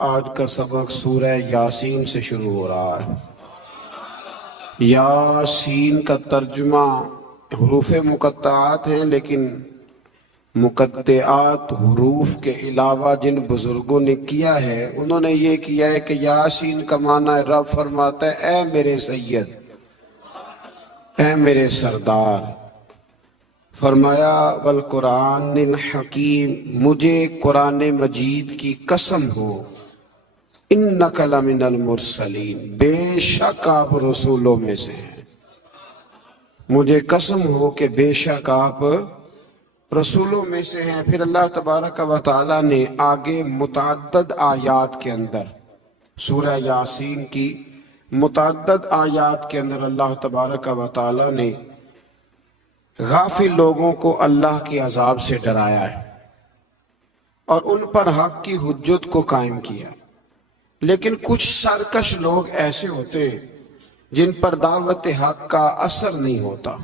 آج کا سبق سورہ یاسین سے شروع ہو رہا ہے۔ یاسین کا ترجمہ حروف مقطعات ہیں، لیکن مقطعات حروف کے علاوہ جن بزرگوں نے کیا ہے انہوں نے یہ کیا ہے کہ یاسین کا معنی ہے رب فرماتا ہے اے میرے سید، اے میرے سردار۔ فرمایا والقرآن الحکیم، مجھے قرآن مجید کی قسم ہو، انک لمن المرسلین، بے شک آپ رسولوں میں سے ہیں۔ مجھے قسم ہو کہ بے شک آپ رسولوں میں سے ہیں۔ پھر اللہ تبارک و تعالی نے آگے متعدد آیات کے اندر، سورہ یاسین کی متعدد آیات کے اندر اللہ تبارک و تعالی نے غافل لوگوں کو اللہ کے عذاب سے ڈرایا ہے اور ان پر حق کی حجت کو قائم کیا۔ لیکن کچھ سرکش لوگ ایسے ہوتے ہیں جن پر دعوت حق کا اثر نہیں ہوتا۔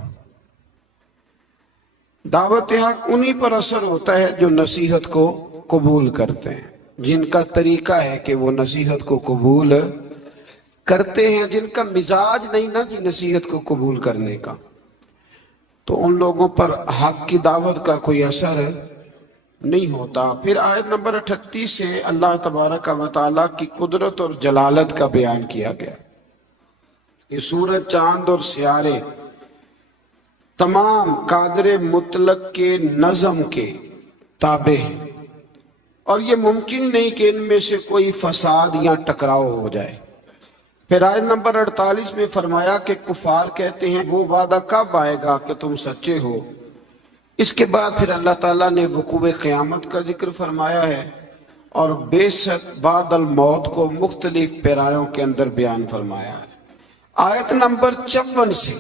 دعوت حق انہی پر اثر ہوتا ہے جو نصیحت کو قبول کرتے ہیں، جن کا طریقہ ہے کہ وہ نصیحت کو قبول کرتے ہیں، جن کا مزاج نہیں نا کہ نصیحت کو قبول کرنے کا، تو ان لوگوں پر حق کی دعوت کا کوئی اثر نہیں ہوتا۔ پھر آیت نمبر 38 سے اللہ تبارک و تعالیٰ کی قدرت اور جلالت کا بیان کیا گیا۔ یہ سورج، چاند اور سیارے تمام قادر مطلق کے نظم کے تابع ہیں، اور یہ ممکن نہیں کہ ان میں سے کوئی فساد یا ٹکراؤ ہو جائے۔ پھر آیت نمبر 48 میں فرمایا کہ کفار کہتے ہیں وہ وعدہ کب آئے گا کہ تم سچے ہو۔ اس کے بعد پھر اللہ تعالیٰ نے وقوع قیامت کا ذکر فرمایا ہے اور بے شک بعد الموت کو مختلف پیرایوں کے اندر بیان فرمایا ہے۔ آیت نمبر 54 سے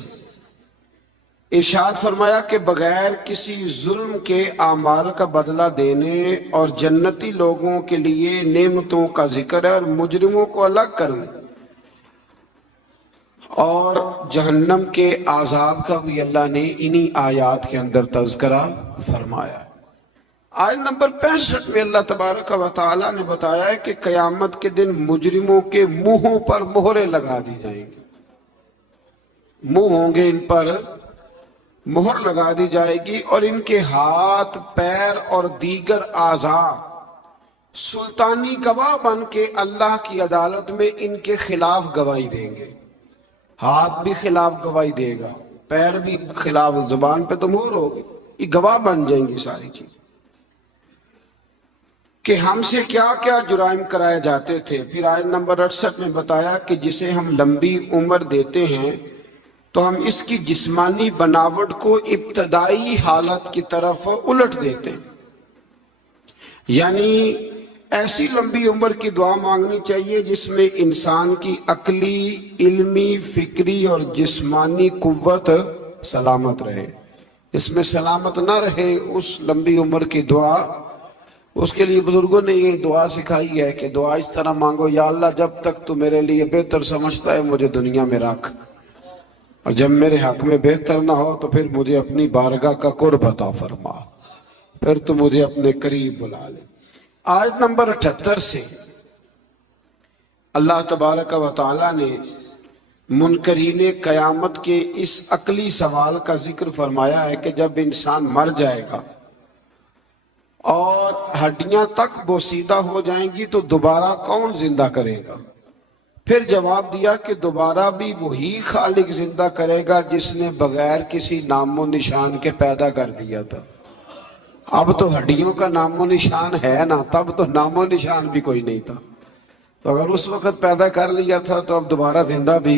ارشاد فرمایا کہ بغیر کسی ظلم کے اعمال کا بدلہ دینے اور جنتی لوگوں کے لیے نعمتوں کا ذکر ہے اور مجرموں کو الگ کرنے اور جہنم کے عذاب کا بھی اللہ نے انہی آیات کے اندر تذکرہ فرمایا۔ آیت نمبر 65 میں اللہ تبارک و تعالیٰ نے بتایا ہے کہ قیامت کے دن مجرموں کے منہوں پر مہریں لگا دی جائیں گی، منہ ہوں گے ان پر مہر لگا دی جائے گی، اور ان کے ہاتھ، پیر اور دیگر اعضاء سلطانی گواہ بن کے اللہ کی عدالت میں ان کے خلاف گواہی دیں گے۔ ہاتھ بھی خلاف گواہی دے گا، پیر بھی خلاف، زبان پہ تو مہر ہوگی، یہ گواہ بن جائیں گی ساری چیز کہ ہم سے کیا کیا جرائم کرائے جاتے تھے۔ پھر آیت نمبر 68 میں بتایا کہ جسے ہم لمبی عمر دیتے ہیں تو ہم اس کی جسمانی بناوٹ کو ابتدائی حالت کی طرف الٹ دیتے ہیں، یعنی ایسی لمبی عمر کی دعا مانگنی چاہیے جس میں انسان کی عقلی، علمی، فکری اور جسمانی قوت سلامت رہے۔ اس میں سلامت نہ رہے اس لمبی عمر کی دعا، اس کے لیے بزرگوں نے یہ دعا سکھائی ہے کہ دعا اس طرح مانگو، یا اللہ جب تک تو میرے لیے بہتر سمجھتا ہے مجھے دنیا میں رکھ، اور جب میرے حق میں بہتر نہ ہو تو پھر مجھے اپنی بارگاہ کا قرب عطا فرما، پھر تو مجھے اپنے قریب بلا لے۔ آیت نمبر 78 سے اللہ تبارک و تعالی نے منکرین قیامت کے اس عقلی سوال کا ذکر فرمایا ہے کہ جب انسان مر جائے گا اور ہڈیاں تک بوسیدہ ہو جائیں گی تو دوبارہ کون زندہ کرے گا؟ پھر جواب دیا کہ دوبارہ بھی وہی خالق زندہ کرے گا جس نے بغیر کسی نام و نشان کے پیدا کر دیا تھا۔ اب تو ہڈیوں کا نام و نشان ہے نا، تب تو نام و نشان بھی کوئی نہیں تھا، تو اگر اس وقت پیدا کر لیا تھا تو اب دوبارہ زندہ بھی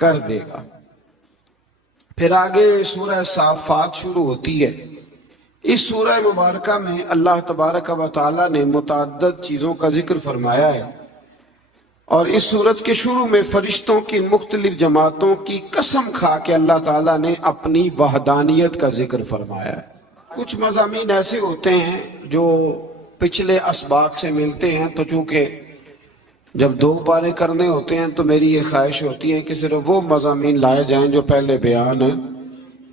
کر دے گا۔ پھر آگے سورہ صافات شروع ہوتی ہے۔ اس سورہ مبارکہ میں اللہ تبارک و تعالی نے متعدد چیزوں کا ذکر فرمایا ہے، اور اس سورت کے شروع میں فرشتوں کی مختلف جماعتوں کی قسم کھا کے اللہ تعالیٰ نے اپنی وحدانیت کا ذکر فرمایا ہے۔ کچھ مضامین ایسے ہوتے ہیں جو پچھلے اسباق سے ملتے ہیں، تو چونکہ جب دو پارے کرنے ہوتے ہیں تو میری یہ خواہش ہوتی ہے کہ صرف وہ مضامین لائے جائیں جو پہلے بیان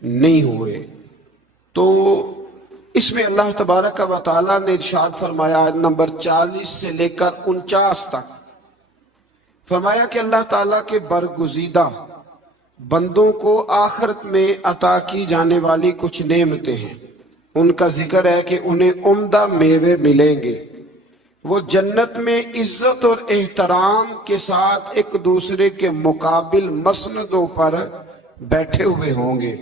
نہیں ہوئے۔ تو اس میں اللہ تبارک و تعالیٰ نے ارشاد فرمایا نمبر 40 سے لے کر 49 تک، فرمایا کہ اللہ تعالیٰ کے برگزیدہ بندوں کو آخرت میں عطا کی جانے والی کچھ نعمتیں ہیں۔ ان کا ذکر ہے کہ انہیں عمدہ میوے ملیں گے، وہ جنت میں عزت اور احترام کے ساتھ ایک دوسرے کے مقابل مسندوں پر بیٹھے ہوئے ہوں گے،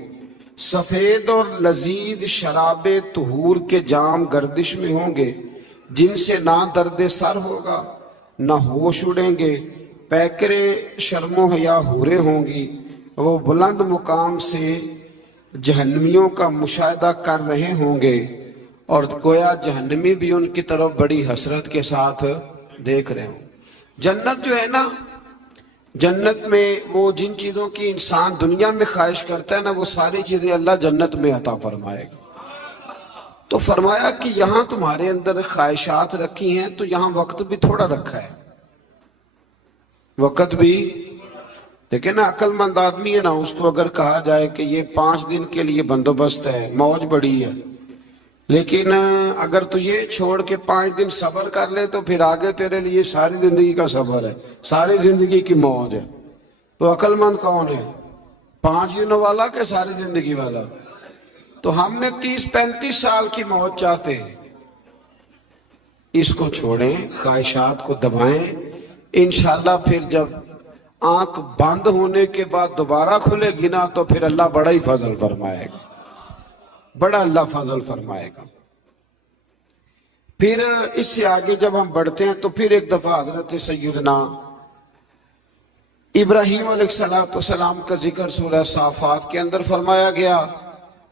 سفید اور لذیذ شراب طہور کے جام گردش میں ہوں گے، جن سے نہ درد سر ہوگا نہ ہوش اڑیں گے، پیکرے شرم و حیا حوریں ہوں گی، وہ بلند مقام سے جہنمیوں کا مشاہدہ کر رہے ہوں گے، اور گویا جہنمی بھی ان کی طرف بڑی حسرت کے ساتھ دیکھ رہے ہوں۔ جنت جو ہے نا، جنت میں وہ جن چیزوں کی انسان دنیا میں خواہش کرتا ہے نا، وہ ساری چیزیں اللہ جنت میں عطا فرمائے گا۔ تو فرمایا کہ یہاں تمہارے اندر خواہشات رکھی ہیں، تو یہاں وقت بھی تھوڑا رکھا ہے، وقت بھی دیکھیں نا، عقل مند آدمی ہے نا، اس کو اگر کہا جائے کہ یہ 5 دن کے لیے بندوبست ہے، موج بڑی ہے، لیکن اگر تو یہ چھوڑ کے 5 دن صبر کر لے تو پھر آگے تیرے لیے ساری زندگی کا صبر ہے، ساری زندگی کی موج ہے۔ تو عقل مند کون ہے، 5 دنوں والا کہ ساری زندگی والا؟ تو ہم نے 30-35 سال کی موج چاہتے ہیں۔ اس کو چھوڑیں، خواہشات کو دبائیں، انشاءاللہ پھر جب آنکھ بند ہونے کے بعد دوبارہ کھلے گی نا، تو پھر اللہ بڑا ہی فضل فرمائے گا، بڑا اللہ فضل فرمائے گا۔ پھر اس سے آگے جب ہم بڑھتے ہیں تو پھر ایک دفعہ حضرت سیدنا ابراہیم علیہ السلام کا ذکر سورہ صافات کے اندر فرمایا گیا،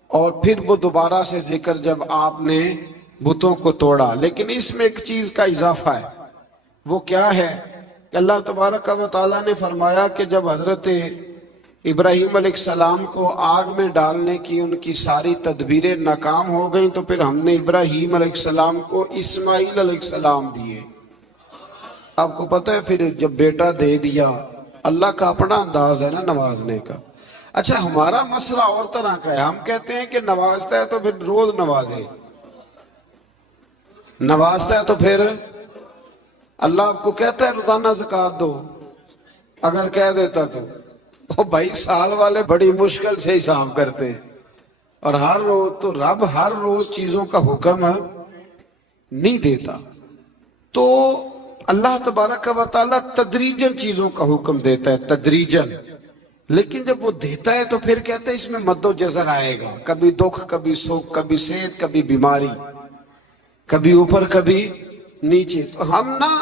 اور پھر وہ دوبارہ سے ذکر جب آپ نے بتوں کو توڑا۔ لیکن اس میں ایک چیز کا اضافہ ہے، وہ کیا ہے کہ اللہ تبارک و تعالیٰ نے فرمایا کہ جب حضرت ابراہیم علیہ السلام کو آگ میں ڈالنے کی ان کی ساری تدبیریں ناکام ہو گئیں، تو پھر ہم نے ابراہیم علیہ السلام کو اسماعیل علیہ السلام دیے۔ آپ کو پتہ ہے پھر جب بیٹا دے دیا، اللہ کا اپنا انداز ہے نا نوازنے کا۔ اچھا ہمارا مسئلہ اور طرح کا ہے، ہم کہتے ہیں کہ نوازتا ہے تو پھر روز نوازے، نوازتا ہے تو پھر اللہ آپ کو کہتا ہے روزانہ زکوٰۃ دو، اگر کہہ دیتا تو بھائی سال والے بڑی مشکل سے حساب کرتے ہیں، اور ہر روز تو رب ہر روز چیزوں کا حکم نہیں دیتا۔ تو اللہ تبارک و تعالیٰ تدریجاً چیزوں کا حکم دیتا ہے، تدریجاً، لیکن جب وہ دیتا ہے تو پھر کہتا ہے اس میں مد و جزر آئے گا، کبھی دکھ، کبھی سکھ، کبھی صحت، کبھی بیماری، کبھی اوپر کبھی نیچے۔ تو ہم نا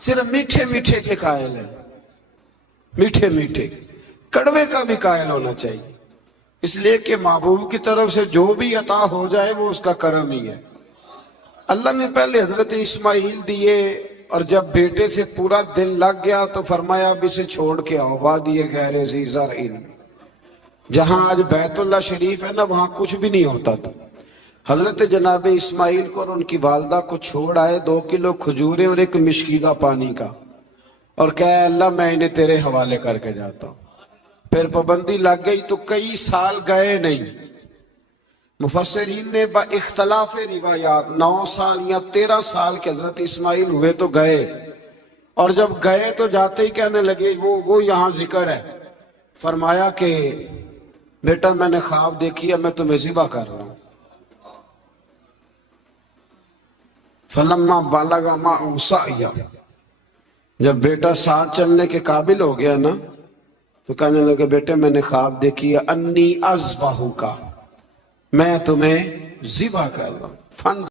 صرف میٹھے میٹھے کے قائل ہیں، میٹھے میٹھے، کڑوے کا بھی قائل ہونا چاہیے، اس لیے کہ محبوب کی طرف سے جو بھی عطا ہو جائے وہ اس کا کرم ہی ہے۔ اللہ نے پہلے حضرت اسماعیل دیے، اور جب بیٹے سے پورا دل لگ گیا تو فرمایا اب اسے چھوڑ کے آؤ وادی غیر ذی زرع، جہاں آج بیت اللہ شریف ہے نا، وہاں کچھ بھی نہیں ہوتا تھا۔ حضرت جناب اسماعیل کو اور ان کی والدہ کو چھوڑ آئے 2 کلو کھجوریں اور ایک مشکیدہ پانی کا، اور کہا اللہ میں انہیں تیرے حوالے کر کے جاتا ہوں۔ پھر پابندی لگ گئی تو کئی سال گئے نہیں۔ مفسرین نے با اختلاف روایات 9 سال یا 13 سال کے حضرت اسماعیل ہوئے تو گئے، اور جب گئے تو جاتے ہی کہنے لگے وہ یہاں ذکر ہے، فرمایا کہ بیٹا میں نے خواب دیکھی ہے، میں تمہیں ذبح کر رہا ہوں۔ فلما بلغ معه سعیا، جب بیٹا ساتھ چلنے کے قابل ہو گیا نا، تو کہنے لگے بیٹے میں نے خواب دیکھی ہے انی اذبحک، میں تمہیں ذبح کر رہا ہوں۔